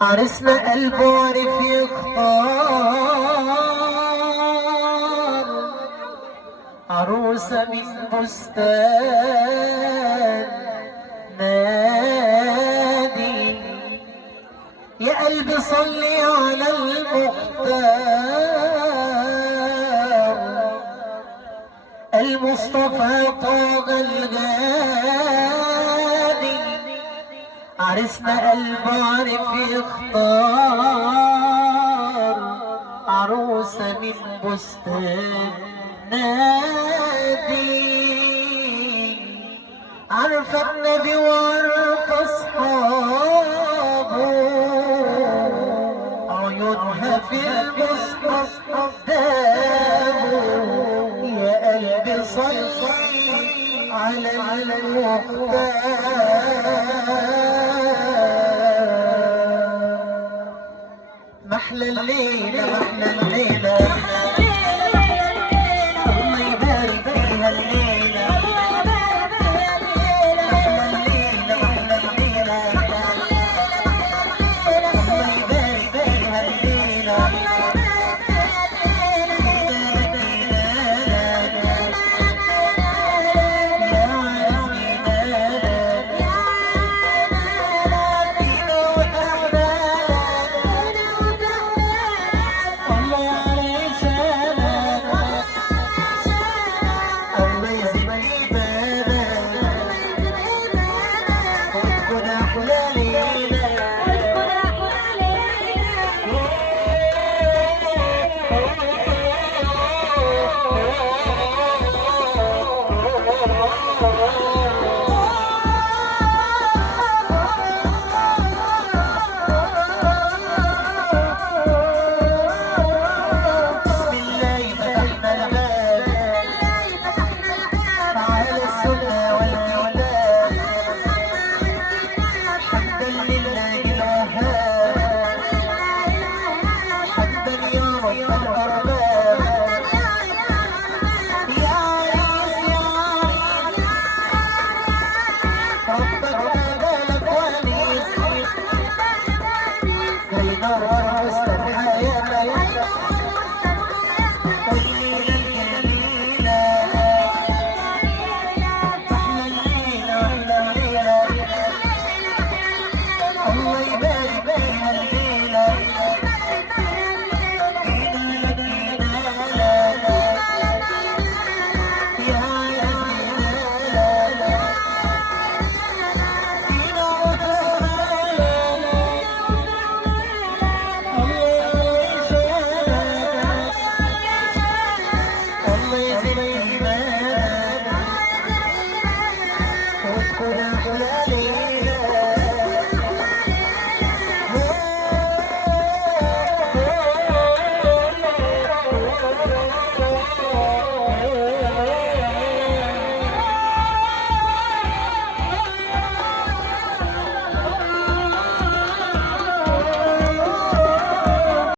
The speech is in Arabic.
عرسنا قلبه عرف يختار عروسة من بستان نادي. يا قلبي صلي على المختار المصطفى طه الغالي. عرسنا قلبه عرف يختار عروسة من بستان نادي. عرف النبي وعرف اصحابه عيونها في المصحف قدامه. يا قلبي صلي على المختار